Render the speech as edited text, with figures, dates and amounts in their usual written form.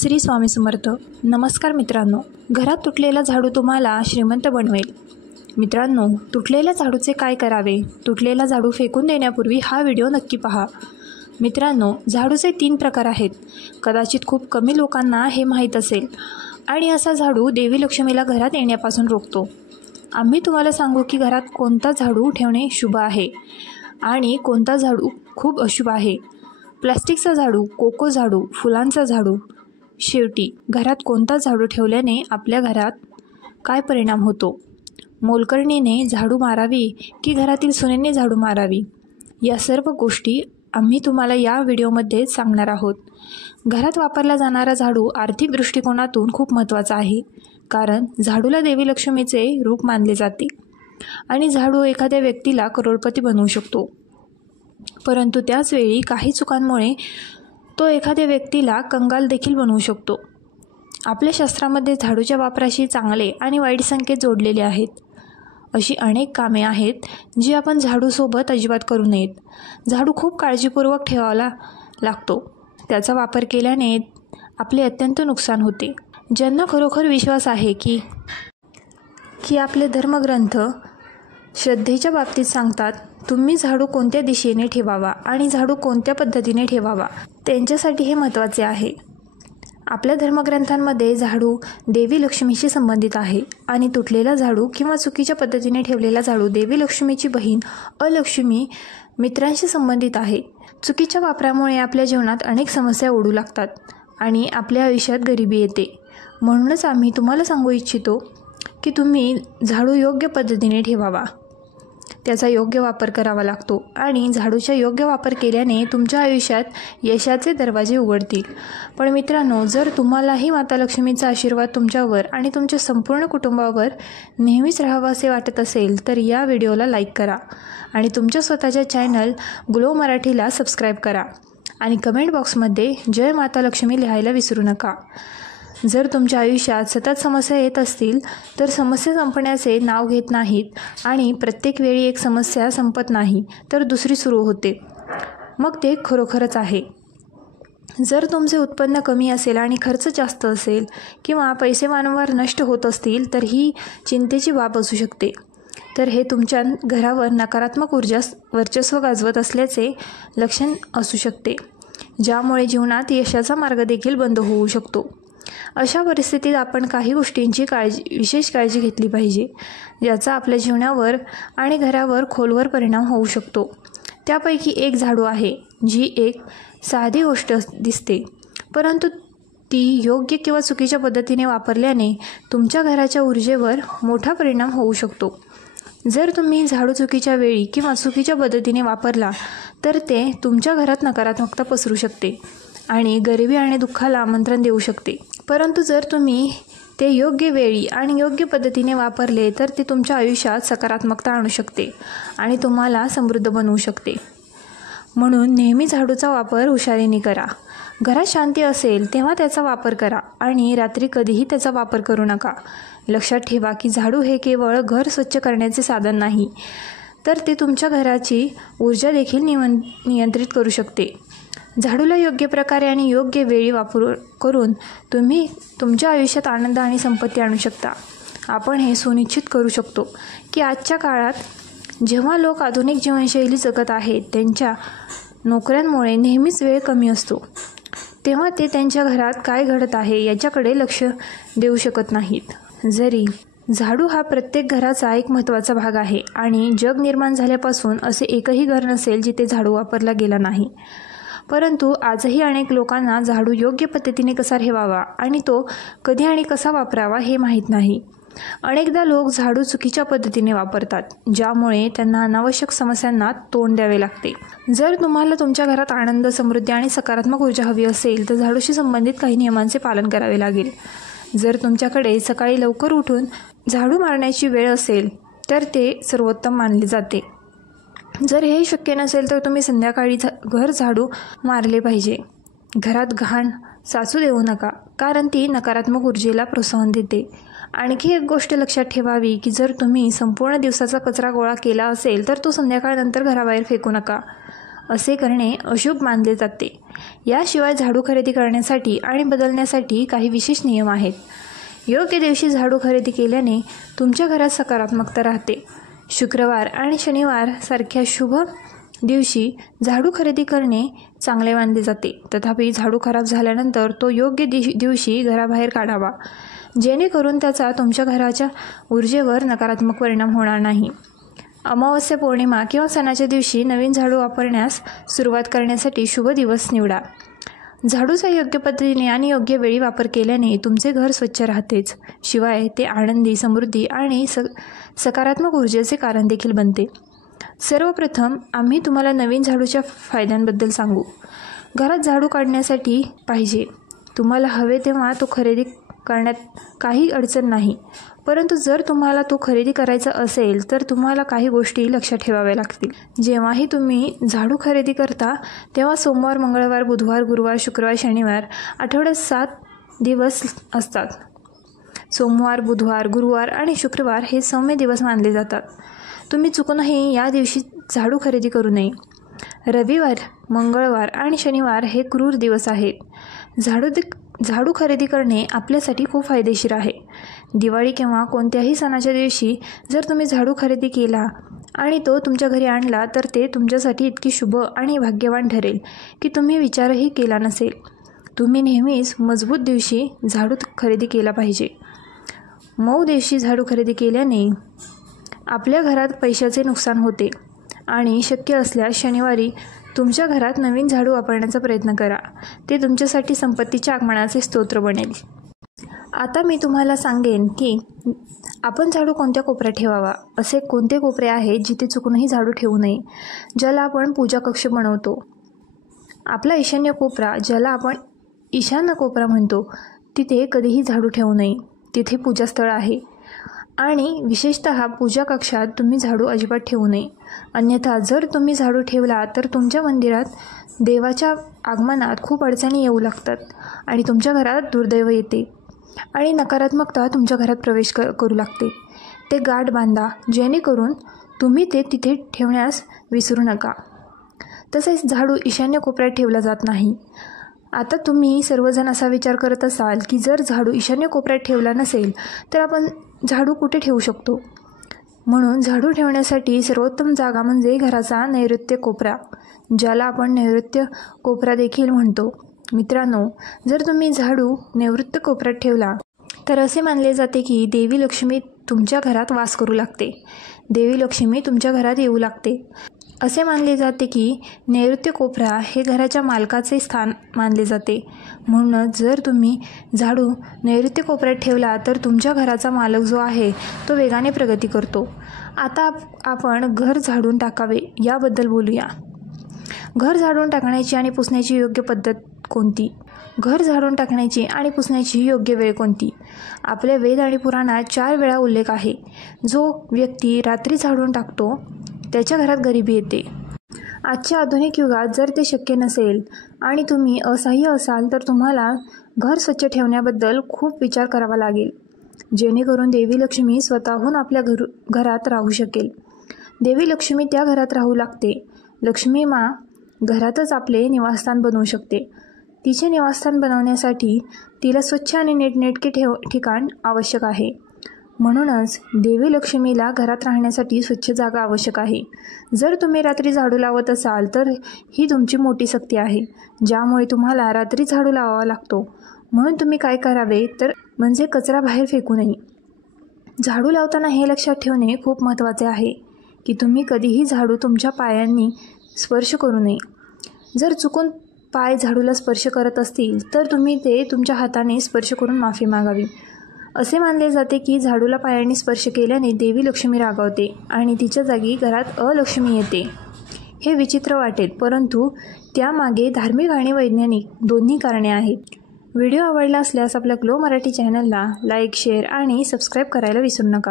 श्री स्वामी समर्थ. नमस्कार मित्रांनो. घरात तुटलेला झाडू तुम्हाला श्रीमंत बनवेल. मित्रांनो, तुटलेल्या झाडूचे काय करावे? तुटलेला झाडू फेकून देण्यापूर्वी हा व्हिडिओ नक्की पहा. मित्रांनो, झाडूचे 3 प्रकार आहेत. कदाचित खूप कमी लोकांना हे माहीत असेल. आणि असा झाडू देवी लक्ष्मीला घरात येण्यापासून रोखतो. आम्ही तुम्हाला सांगू की घरात कोणता झाडू ठेवणे शुभ आहे आणि कोणता झाडू खूप अशुभ आहे. प्लास्टिकचा झाडू, कोको झाडू, फुलांचा झाडू. शेवटी घरात कोणता झाडू ठेवल्याने आपल्या घरात काय परिणाम होतो? मोलकरणीने झाडू मारावी की घरातील सुनेने झाडू मारावी? या सर्व गोष्टी आम्ही तुम्हाला या व्हिडिओमध्ये सांगणार आहोत. घरात वापरला जाणारा झाडू आर्थिक दृष्टिकोनातून खूप महत्त्वाचा आहे. कारण झाडूला देवी लक्ष्मीचे रूप मानले जाते आणि झाडू एखाद्या व्यक्तीला करोडपती बनवू शकतो. परंतु त्याचवेळी काही चुकांमुळे तो एखाद्या व्यक्तीला कंगाल देखील बनवू शकतो. आपल्या शास्त्रामध्ये झाडूच्या वापराशी चांगले आणि वाईट संकेत जोडलेले आहेत. अशी अनेक कामे आहेत जी आपण झाडूसोबत अजिबात करू नयेत. झाडू खूप काळजीपूर्वक ठेवावा लागतो. त्याचा वापर केल्याने आपले अत्यंत नुकसान होते. ज्यांना खरोखर विश्वास आहे की आपले धर्मग्रंथ श्रद्धेच्या बाबतीत सांगतात तुम्ही झाडू कोणत्या दिशेने ठेवावा आणि झाडू कोणत्या पद्धतीने ठेवावा, त्यांच्यासाठी हे महत्त्वाचे आहे. आपल्या धर्मग्रंथांमध्ये झाडू देवी लक्ष्मीशी संबंधित आहे आणि तुटलेला झाडू किंवा चुकीच्या पद्धतीने ठेवलेला झाडू देवी लक्ष्मीची बहीण अलक्ष्मी मित्रांशी संबंधित आहे. चुकीच्या वापरामुळे आपल्या जीवनात अनेक समस्या ओढू लागतात आणि आपल्या आयुष्यात गरिबी येते. म्हणूनच आम्ही तुम्हाला सांगू इच्छितो की तुम्ही झाडू योग्य पद्धतीने ठेवावा. त्याचा योग्य वापर करावा लागतो आणि झाडूचा योग्य वापर केल्याने तुमच्या आयुष्यात यशाचे दरवाजे उघडतील. पण मित्रांनो, जर तुम्हालाही माता लक्ष्मीचा आशीर्वाद तुमच्यावर आणि तुमच्या संपूर्ण कुटुंबावर नेहमीच राहावा असे वाटत असेल तर या व्हिडिओला लाईक करा आणि तुमच्या स्वतःच्या चॅनल ग्लो मराठीला सबस्क्राईब करा आणि कमेंट बॉक्समध्ये जय माता लक्ष्मी लिहायला विसरू नका. जर तुमच्या आयुष्यात सतत समस्या येत असतील तर समस्या संपण्याचे नाव घेत नाहीत आणि प्रत्येक वेळी एक समस्या संपत नाही तर दुसरी सुरू होते, मग ते खरोखरच आहे. जर तुमचे उत्पन्न कमी असेल आणि खर्च जास्त असेल किंवा पैसे वारंवार नष्ट होत असतील तर ही चिंतेची बाब असू शकते. तर हे तुमच्या घरावर नकारात्मक ऊर्जा वर्चस्व गाजवत असल्याचे लक्षण असू शकते, ज्यामुळे जीवनात यशाचा मार्ग देखील बंद होऊ शकतो. अशा परिस्थितीत आपण काही गोष्टींची विशेष काळजी घेतली पाहिजे, ज्याचा आपल्या जीवनावर आणि घरावर खोलवर परिणाम होऊ शकतो. त्यापैकी एक झाडू आहे, जी एक साधी गोष्ट दिसते, परंतु ती योग्य किंवा चुकीच्या पद्धतीने वापरल्याने तुमच्या घराच्या ऊर्जेवर मोठा परिणाम होऊ शकतो. जर तुम्ही झाडू चुकीच्या वेळी किंवा चुकीच्या पद्धतीने वापरला तर ते तुमच्या घरात नकारात्मकता पसरू शकते आणि गरिबी आणि दुःखाला आमंत्रण देऊ शकते. परंतु जर तुम्ही ते योग्य वेळी आणि योग्य पद्धतीने वापरले तर ते तुमच्या आयुष्यात सकारात्मकता आणू शकते आणि तुम्हाला समृद्ध बनवू शकते. म्हणून नेहमी झाडूचा वापर हुशारीने करा. घरात शांती असेल तेव्हा त्याचा वापर करा आणि रात्री कधीही त्याचा वापर करू नका. लक्षात ठेवा की झाडू हे केवळ घर स्वच्छ करण्याचे साधन नाही, तर ते तुमच्या घराची ऊर्जा देखील नियंत्रित करू शकते. झाडूला योग्य प्रकारे आणि योग्य वेळी करून तुम्ही तुमच्या आयुष्यात आनंद आणि संपत्ती आणू शकता. आपण हे सुनिश्चित करू शकतो की आजच्या काळात जेव्हा लोक आधुनिक जीवनशैली जगत आहेत, त्यांच्या नोकऱ्यांमुळे नेहमीच वेळ कमी असतो, तेव्हा ते त्यांच्या घरात काय घडत आहे याच्याकडे लक्ष देऊ शकत नाहीत. जरी झाडू हा प्रत्येक घराचा एक महत्त्वाचा भाग आहे आणि जग निर्माण झाल्यापासून असे एकही घर नसेल जिथे झाडू वापरला गेला नाही, परंतु आजही अनेक लोकांना झाडू योग्य पद्धतीने कसा ठेवावा आणि तो कधी आणि कसा वापरावा हे माहीत नाही. अनेकदा लोक झाडू चुकीच्या पद्धतीने वापरतात, ज्यामुळे त्यांना अनावश्यक समस्यांना तोंड द्यावे लागते. जर तुम्हाला तुमच्या घरात आनंद, समृद्धी आणि सकारात्मक ऊर्जा हवी असेल तर झाडूशी संबंधित काही नियमांचे पालन करावे लागेल. जर तुमच्याकडे सकाळी लवकर उठून झाडू मारण्याची वेळ असेल तर ते सर्वोत्तम मानले जाते. जर हे शक्य नसेल तर तुम्ही संध्याकाळी घर झाडू मारले पाहिजे. घरात घाण साचू देऊ नका, कारण ती नकारात्मक ऊर्जेला प्रोत्साहन देते. आणखी एक गोष्ट लक्षात ठेवावी की जर तुम्ही संपूर्ण दिवसाचा कचरा गोळा केला असेल तर तो संध्याकाळनंतर घराबाहेर फेकू नका. असे करणे अशुभ मानले जाते। याशिवाय झाडू खरेदी करण्यासाठी आणि बदलण्यासाठी काही विशेष नियम आहेत। योग्य दिवशी झाडू खरेदी केल्याने तुमच्या घरात सकारात्मकता राहते। शुक्रवार आणि शनिवार सारख्या शुभ दिवशी झाडू खरेदी करणे चांगले मानले जाते। तथापि झाडू खराब झाल्यानंतर तो योग्य दिवशी घराबाहेर काढावा, जेणेकरून त्याचा तुमच्या घराच्या ऊर्जेवर नकारात्मक परिणाम होणार नाही। अमावस्या, पौर्णिमा किंवा सणाच्या दिवशी नवीन झाडू वापरण्यास सुरुवात करण्यासाठी शुभ दिवस निवडा। झाडूचा योग्य पद्धतीने आणि योग्य वेळी वापर केल्याने तुमचे घर स्वच्छ राहतेच, शिवाय ते आनंदी, समृद्धी आणि सकारात्मक ऊर्जेचे कारण देखील बनते। सर्वप्रथम आम्ही तुम्हाला नवीन झाडूच्या फायद्यांबद्दल सांगू। घरात झाडू काढण्यासाठी पाहिजे, तुम्हाला हवे तेव्हा तो खरेदी करण्यात काही अडचण नाही, परंतु जर तुम्हाला तो खरेदी करायचा असेल तर तुम्हाला काही गोष्टी लक्षात ठेवाव्या लागतील। जेव्हाही तुम्ही झाडू खरेदी करता तेव्हा सोमवार, मंगळवार, बुधवार, गुरुवार, शुक्रवार, शनिवार आठवड्यात 7 दिवस असतात। सोमवार, बुधवार, गुरुवार आणि शुक्रवार हे सौम्य दिवस मानले जातात। तुम्ही चुकूनही या दिवशी झाडू खरेदी करू नये। रविवार, मंगळवार आणि शनिवार हे क्रूर दिवस आहेत। झाडू खरेदी करणे आपल्यासाठी खूप फायदेशीर आहे। दिवाळी किंवा कोणत्याही सणाच्या दिवशी जर तुम्ही झाडू खरेदी केला आणि तो तुमच्या घरी आणला तर ते तुमच्यासाठी इतकी शुभ आणि भाग्यवान ठरेल की तुम्ही विचारही केला नसेल। तुम्ही नेहमीच मजबूत दिवशी झाडू खरेदी केला पाहिजे। मऊ दिवशी झाडू खरेदी केल्याने आपल्या घरात पैशाचे नुकसान होते आणि शक्य असल्यास शनिवारी तुमच्या घरात नवीन झाडू वापरण्याचा प्रयत्न करा, ते तुमच्यासाठी संपत्तीच्या आगमनाचे स्तोत्र बनेल। आता मी तुम्हाला सांगेन की आपण झाडू कोणत्या कोपऱ्यात ठेवावा। असे कोणते कोपरे आहेत जिथे चुकूनही झाडू ठेवू नये, ज्याला आपण पूजा कक्ष बनवतो। आपला ईशान्य कोपरा, ज्याला आपण ईशान्य कोपरा म्हणतो, तिथे कधीही झाडू ठेवू नये, तिथे पूजास्थळ आहे। आणि विशेषतः पूजा कक्षात तुम्ही झाडू अजिबात ठेवू नये, अन्यथा जर तुम्ही झाडू ठेवला तर तुमच्या मंदिरात देवाच्या आगमनात खूप अडचणी येऊ लागतात आणि तुमच्या घरात दुर्दैव येते आणि नकारात्मकता तुमच्या घरात प्रवेश करू लागते। ते गाठ बांधा, जेणेकरून तुम्ही ते तिथे ठेवण्यास विसरू नका। तसेच झाडू ईशान्य कोपऱ्यात ठेवला जात नाही। आता तुम्ही सर्वजण असा विचार करत असाल की जर झाडू ईशान्य कोपऱ्यात ठेवला नसेल तर आपण झाडू कुठे ठेवू शकतो? म्हणून झाडू ठेवण्यासाठी सर्वोत्तम जागा म्हणजे घराचा नैऋत्य कोपरा, ज्याला आपण नैऋत्य कोपरा देखील म्हणतो। मित्रांनो, जर तुम्ही झाडू नैऋत्य कोपऱ्यात ठेवला तर असे मानले जाते की देवी लक्ष्मी तुमच्या घरात वास करू लागते, देवी लक्ष्मी तुमच्या घरात येऊ लागते। असे मानले जाते की नैऋत्य कोपरा हे घराच्या मालकाचे स्थान मानले जाते। म्हणूनच जर तुम्ही झाडू नैऋत्य कोपऱ्यात ठेवला तर तुमच्या घराचा मालक जो आहे तो वेगाने प्रगती करतो। आता आपण घर झाडून टाकावे याबद्दल बोलूया। घर झाडून टाकण्याची आणि पुसण्याची योग्य पद्धत कोणती? घर झाडून टाकण्याची आणि पुसण्याची योग्य वेळ कोणती? आपल्या वेद आणि पुराणात 4 वेळा उल्लेख आहे। जो व्यक्ती रात्री झाडून टाकतो त्याच्या घरात गरिबी येते। आजच्या आधुनिक युगात जर ते शक्य नसेल आणि तुम्ही असहाय्य असाल तर तुम्हाला घर स्वच्छ ठेवण्याबद्दल खूप विचार करावा लागेल, जेणेकरून देवी लक्ष्मी स्वतःहून आपल्या घरात राहू शकेल। देवी लक्ष्मी त्या घरात राहू लागते। लक्ष्मी मा घरातच आपले निवासस्थान बनवू शकते। तिचे निवासस्थान बनवण्यासाठी तिला स्वच्छ आणि नीटनेटके ठिकाण आवश्यक आहे। म्हणूनच देवी लक्ष्मीला घरात राहण्यासाठी स्वच्छ जागा आवश्यक आहे। जर तुम्ही रात्री झाडू लावत असाल तर ही तुमची मोठी शक्ती आहे, ज्यामुळे तुम्हाला रात्री झाडू लावावा लागतो। म्हणून तुम्ही काय करावे तर म्हणजे कचरा बाहेर फेकू नये। झाडू लावताना हे लक्षात ठेवणे खूप महत्त्वाचे आहे की तुम्ही कधीही झाडू तुमच्या पायांनी स्पर्श करू नये। जर चुकून पाय झाडूला स्पर्श करत असतील तर तुम्ही ते तुमच्या हाताने स्पर्श करून माफी मागावी। असे मानले जाते की झाडूला पायाने स्पर्श केल्याने देवी लक्ष्मी रागावते आणि तिच्या जागी घरात अलक्ष्मी येते। हे विचित्र वाटेल, परंतु त्यामागे धार्मिक आणि वैज्ञानिक दोन्ही कारणे आहेत। व्हिडिओ आवडला असल्यास आपल्या ग्लो मराठी चॅनलला लाईक, शेअर आणि सबस्क्राईब करायला विसरू नका।